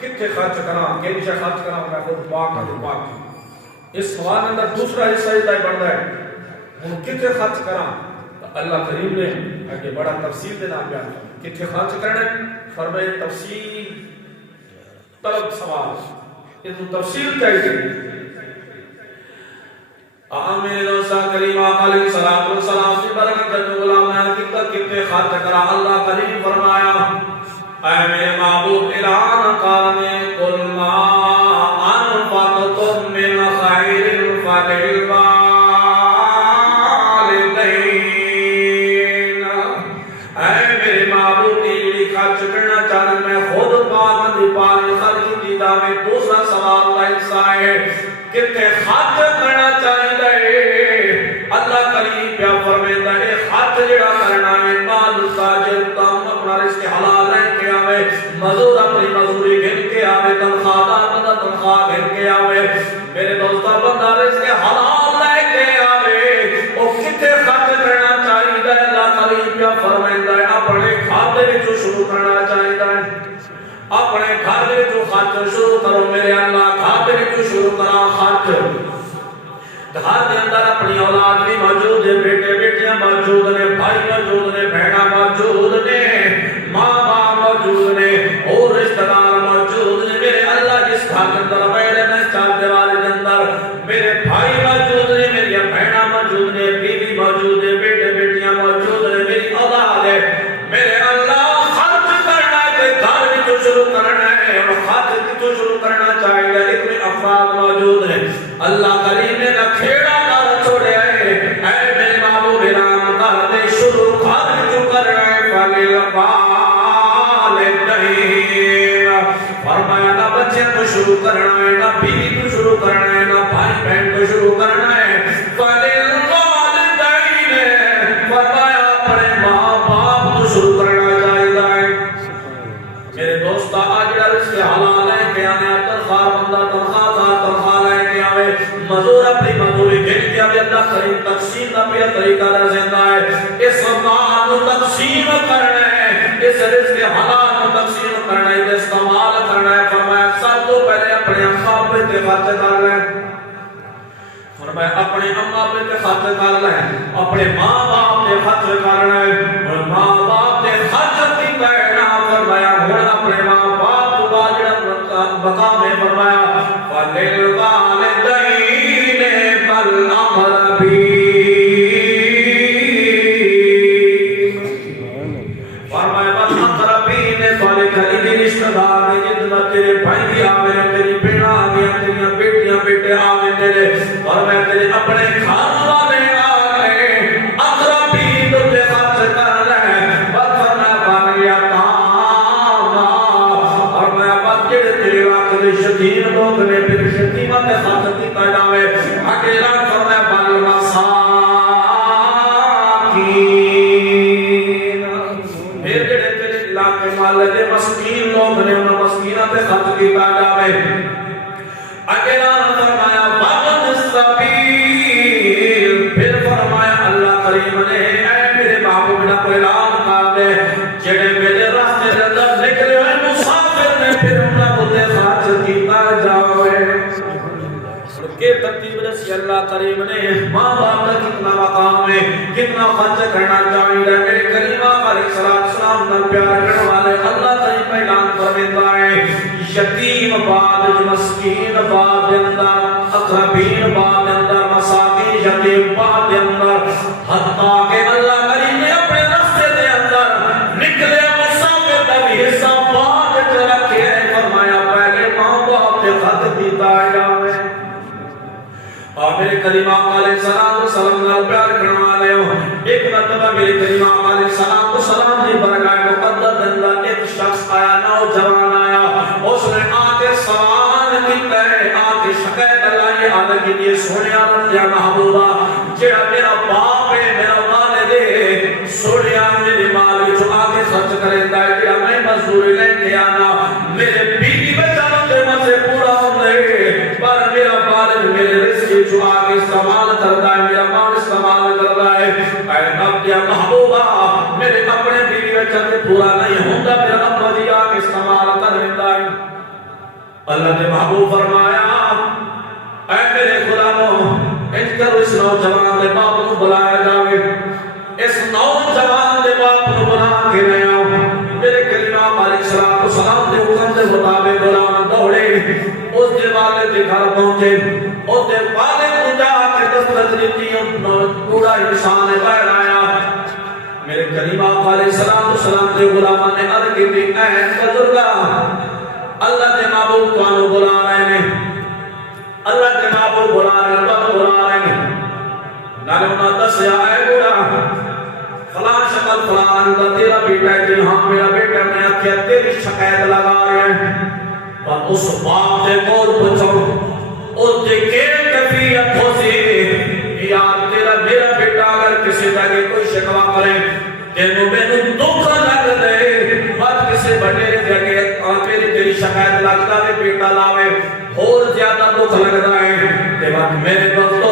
کتنے خرچ کراں کہ نیچے خرچ کراں میں خود پاک ہوں پاک اس سوال اندر دوسرا حصہ یہ بڑھ رہا ہے ہم کتنے خرچ کراں اللہ کریم نے کہ بڑا تفصیل دینا بیان کتنے خرچ کرنے فرمائے تفصیل طلب سوال یہ تو تفصیل چاہیے آمین دوستا کریم علیہ السلام کی برکت علماء کتنے خرچ کرا اللہ کریم فرمایا اے میرے معبود اعلان کرنے قل ما انفقتم من خیر فللوالدین اے میرے معبود یہ خرچ کرنا چاہتا میں خود پابند خرچ دیتا میں دوسرا سوال کا حصہ ہے کتنے خرچ کرنا چاہیے اللہ کریم پیا فرماتا ہے خرچ جڑا کرنا ہے مال تاجر تم اپنا رزق حلال لے کے آوے مزدور اپنی مزدوری گن کے آوے تنخواہ دار تنخواہ گن کے آوے میرے دوستاں بندہ رزق حلال لے کے آوے او کتنے خرچ کرنا چاہیے اللہ کریم پیا فرماتا ہے اپنے کھاتے وچوں شروع کرنا چاہیے اپنے گھر وچوں خرچ شروع کرو میرے اللہ کھاتے وچوں شروع کرا خرچ گھر دے اندر اپنی اولاد بھی موجود ہے بیٹے بیٹیاں موجود نے بھائی موجود نے بہناں موجود نے ماں باپ موجود نے اور رشتہ دار موجود نے میرے اللہ جس گھر کے اندر بیٹھے میں چار دیواری کے اندر میرے بھائی موجود نے میری بہناں موجود نے بیوی موجود ہے بیٹے بیٹیاں موجود نے میری اولاد ہے میرے اللہ خرچ کرنا ہے گھر وچوں شروع کرنا ہے اور خرچ کتوں شروع کرنا چاہیے اتنے افراد موجود ہیں اللہ کریم نے نہ کھیڑا کر چھوڑے اے میرے محبوب رام کر دے شروع خرچ جو کرنا ہے فللوالدین فرمایا نہ بچے کو شروع کرنا ہے نہ بیوی کو شروع کرنا ہے نہ بھائی بہن کو شروع کرنا ہے فللوالدین فرمایا اپنے ماں باپ کو شروع کرنا چاہیے میرے دوست آج رزق حلال ہے کہ آنے تنخواہ بندہ تنخواہ لے کے آوے مزدور اپنی مزدوری گن کے آوے اللہ کریم تقسیم کا پیا طریقہ رزندہ ہے اس مال کو تقسیم کرنا ہے اس رزق حلال کو تقسیم کرنا ہے استعمال کرنا ہے فرمایا سب تو پہلے اپنے اماں پہ خرچ کر لیں فرمایا اپنے اماں پہ خرچ کر لیں اپنے ماں باپ پہ خرچ کرنا ہے اور ماں باپ پہ خرچ کی کہنا فرمایا ہن اپنے ماں باپ کو باجڑا مقام میں فرمایا فللوالدین والاقربین فرمایا والاقربین والے قریبی رشتہ دار جن تیرے بھائی آوے تیری بہن آوے تیری بیٹیاں بیٹے آوے تیرے اور میں تیرے اپنے گھر والے آوے اقربین تے خرچ کر لے ورنہ بن گیا شدید لوگ نے پھر شدیمت خاطر کی پیداوے اکیلا فرمایا بالمساکین پھر جڑے تیرے علاقے والے دے مسکین لوگ نے انہوں مسکینہ تے خاطر کی پیداوے اکیلا فرمایا وابن السبیل پھر فرمایا اللہ کریم نے اے میرے محبوب نہ کوئی اعلان کر دے جڑے میرے راستے دے اندر نکلے ہوئے مسافر نے پھر انہاں کو تے خرچ کیتا جاوے کہ ترتیب رسی اللہ کریم نے ماں باپ کا کتنا مقام ہے کتنا خرچ کرنا چاہیے میرے کریم علیہ السلام نہ پیار کرنے والے اللہ کریم اعلان فرماتا ہے یتیم بعد مسکین بعد اندر اقربین بعد اندر مساکین یتیم بعد اندر حتیٰ کہ اللہ کریم نے اپنے راستے دے اندر نکلے مسافر کا بھی حصہ بعد رکھے فرمایا پہلے ماں باپ کے خط دیتا جاوے اور میرے کریم علیہ السلام نال پیار کرنے والے ہو ایک مرتبہ میرے کریم علیہ السلام دی برکات مقدس اندر ایک شخص آیا نوجوان آیا اس نے آتے سوال کیتا ہے آتے شکایت لائی آدھا کی یہ سونے آلت یا محبوبہ جڑا میرا باپ ہے میرا والد ہے سونے آلت میرے مال جو آتے خرچ کریں دا ہے جڑا میں مزدوری لے کے آنا میرے بیوی بچانوں کے مزے پورا ہوں لے پر میرا والد میرے رزق جو آگے استعمال کرتا ہے میرا مال استعمال کرتا ہے اے رب یا محبوبہ میرے اپنے بیوی بچوں کے پورا نہیں ہوتا میرا ابا جی آگے استعمال کر لیتا ہے اللہ نے محبوب فرمایا اے میرے غلاموں ان کرو اس نوجوان دے باپ کو بلایا جاوے اس نوجوان دے باپ کو بنا کے لے آؤ میرے کلمہ علیہ السلام دے حکم دے مطابق غلام دوڑے اس دے والد دے گھر پہنچے اس دے والد کو جا کے دستخط دیتی پورا انسان باہر آیا میرے کلمہ علیہ السلام دے غلامان نے عرض کی تھی اے بزرگا اللہ دے معبود کو بلا رہے ہیں اللہ دے معبود بلا رہے ہیں نالے انہاں دسیا اے بوڑھا فلاں شکل فلاں اندر تیرا بیٹا ہے جی ہاں میرا بیٹا میں آکھیا تیری شکایت لگا رہے ہیں اور اس باپ دے کول پوچھو اس دے کیفیت ہو سی یار تیرا میرا بیٹا اگر کسی جگہ کوئی شکوا کرے تینوں مینوں دکھ لگ دے بات کسی بڑے جگہ میری تیری شکایت لگتا ہے بیٹا لاوے اور زیادہ دکھ لگتا ہے تے وقت میرے دوستو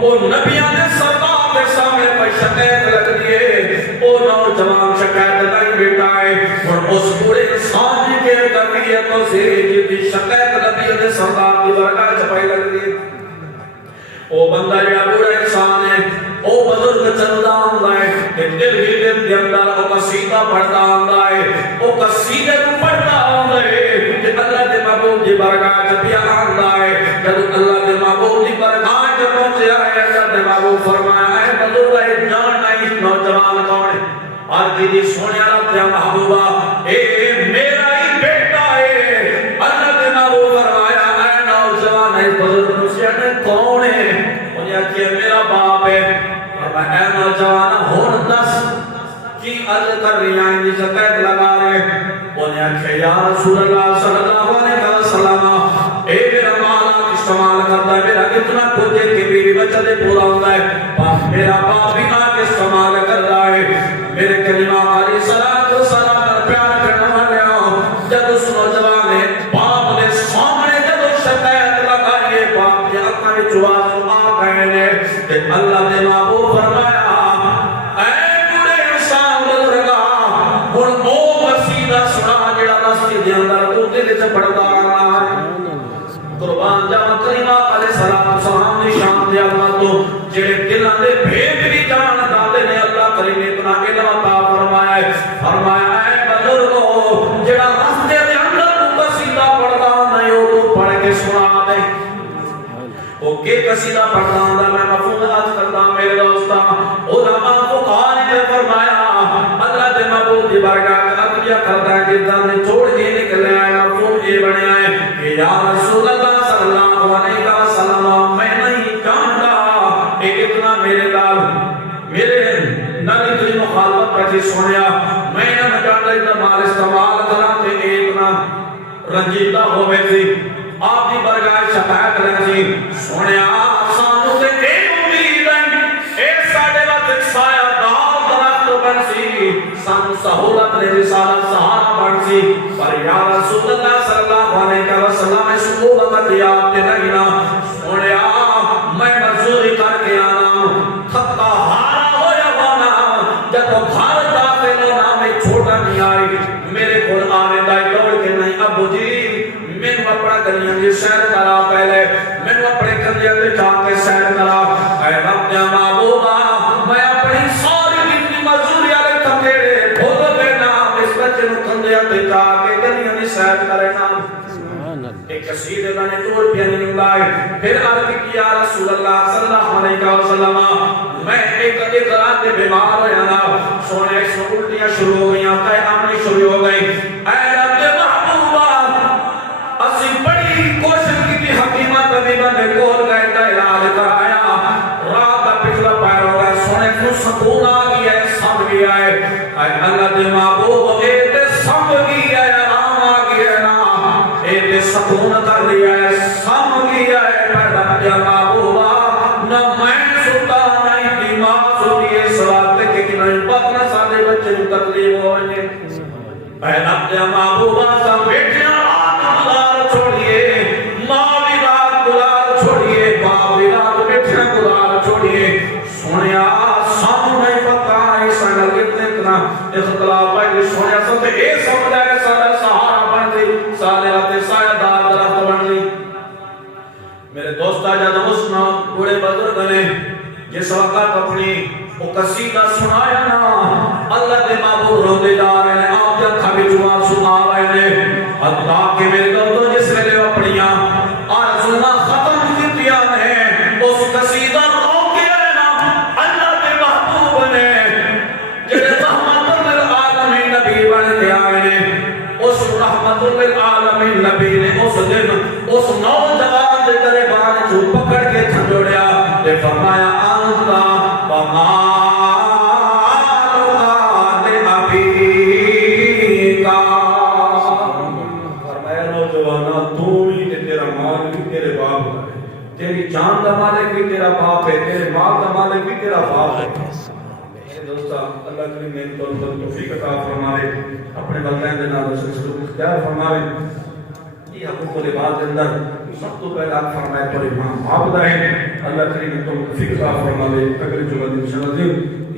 او نبیاں دے سرکار دے سامنے پر شکایت لگ دیے او نوجوان شکایت لائی بیٹا ہے اور اس پورے انسان کے طبیعتوں سے جی شکایت نبی دے سرکار دی برکات چھپائی لگ دی او بندہ یا بڑا انسان ہے او بزرگ چلدا ہوندا ہے تے دل ہی دل دے اندر او قصیدہ پڑھدا ہوندا ہے او قصیدے کو پڑھدا ہوندا ہے تے اللہ دے محبوب دی برکات پیا آندا ہے جب اللہ دے محبوب دی برکات پہنچیا ہے اللہ دے محبوب فرمایا ہے بزرگ ہے جان نہیں نوجوان کون ہے اور دی سونیا رب دے محبوبہ اے میرا ہی بیٹا ہے اللہ دے محبوب فرمایا اے نوجوان ہے بزرگ نوجوان کون ہے کہ میرا باپ ہے اور اے نوجوان ہون دس کی عرض کر رہی ہیں جی شکایت لگا رہے انہیں کہ یا رسول اللہ صلی اللہ علیہ وسلم اے میرا مالا استعمال کرتا ہے میرا اتنا کچھ ہے کہ میری بچہ دے پورا ہوتا ہے میرا باپ بھی آج استعمال کر رہا ہے میرے کلمہ علیہ السلام پر پیار کرنا والے جب اس نوجوان نے باپ نے سامنے جب شکایت لگائیے باپ کے اکھاں وچ آنسو آ گئے نے کہ اللہ دے محبوب فرمایا اے بڑے انسان بزرگا ہن او قصیدہ سنا جڑا راستے دے اندر تو دل وچ پڑھدا رہا قربان جاواں کریمہ علیہ السلام دی شان دے عظمت تو جڑے دلاں دے بھید بھی جان دے نے اللہ کریم نے اتنا علم عطا فرمایا ہے فرمایا اے بزرگو جڑا راستے دے اندر تو قصیدہ پڑھدا نہیں او تو پڑھ کے سنا دے او کے قصیدہ پڑھدا ہوندا میں مفہوم آج کردا میرے دوستا علماء فقہاء نے فرمایا اللہ دے محبوب دی برکات عطیہ کردا ہے جداں نے چھوڑ کے نکلے آئے مفہوم یہ بنیا ہے کہ یا رسول اللہ صلی اللہ علیہ وسلم میں نہیں جانتا کہ اتنا میرے لال میرے نبی کی مخالفت پر سنیا میں نہ جانتا اتنا مال استعمال کرا تے اتنا رنجیدہ ہوئے تھی آپ کی برگاہ شکایت رہی سنیا سانو تے اے امید ہے اے ساڈے وقت ایک سایہ دار درخت بن سی سانو سہولت نے رسالت سہارا بن سی پر یا رسول اللہ صلی اللہ علیہ وسلم اس کو وقت یاد تے نہیں نا سنیا میں مزدوری کر کے آنا تھکا ہارا ہویا وانا جب گھر داخل ہونا میں چھوٹا نہیں آئی میرے کول آنے دائی دوڑ کے نہیں ابو جی میں اپنا گلیاں دی سیر کرا پہلے میں اپنے گلیاں دے جا کے سیر کرا اے رب دے محبوبا میں اپنی ساری زندگی مزدوری والے تھکیڑے بھول دینا اس بچے نو کندیاں تے جا کے گلیاں دی سیر کرنا ایک قصیدے میں توڑ پیا نہیں لائے پھر عرض کیا رسول اللہ صلی اللہ علیہ وسلم میں ایک رات بیمار ہو جانا سونے اس میں الٹیاں شروع ہو گئیں قے آمنی شروع ہو گئی اے رب محبوبہ اسی بڑی کوشش کی تھی حکیمہ طبیبہ نے کول گئے کا علاج کرایا رات کا پچھلا پیر ہو گیا سونے کو سکون آ گیا ہے سب گیا ہے اے اللہ دے محبوب اے تے سب گیا ہے آرام آ گیا ہے نا اے تے سکون کر لیا ہے سب گیا ہے رب دے محبوبہ نہ میں ستا نہیں دماغ ستی اس وقت کہ نہیں پتنا سادے بچے کو تکلیف ہو جائے اے رب دے محبوبہ سب بیٹھیاں اختلاف ہے کہ سونے سب اے سمجھا ہے سارا سہارا بن دی سارے آتے سایہ دار وقت اپنی وہ قصیدہ سنایا نا اللہ دے معبود روندے جا رہے ہیں آپ دے اکھاں وچ آنسو آ رہے ہیں اللہ کے میرے دوستو جس ویلے اپنیاں آرزوئاں ختم کیتیاں نے اس قصیدہ رو کے نا اللہ دے محبوب نے جڑے رحمت للعالمین نبی بن کے آئے نے اس رحمت للعالمین نبی نے اس دن اس نوجوان دے گریبان چوں پکڑ کے چھڑیا تے فرمایا انتا وما تیری جان دا مالک بھی تیرا باپ ہے تیرے مال دا مالک بھی تیرا باپ ہے میرے دوستا اللہ کریم نے توفیق عطا فرمائے اپنے والدین دے نال سلوک اختیار فرمائے یہ حقوق العباد کے اندر سب تو پہلا فرمایا تو امام باپ دا ہے اللہ کریم نے توفیق عطا فرمائے اگلی جمعہ انشاءاللہ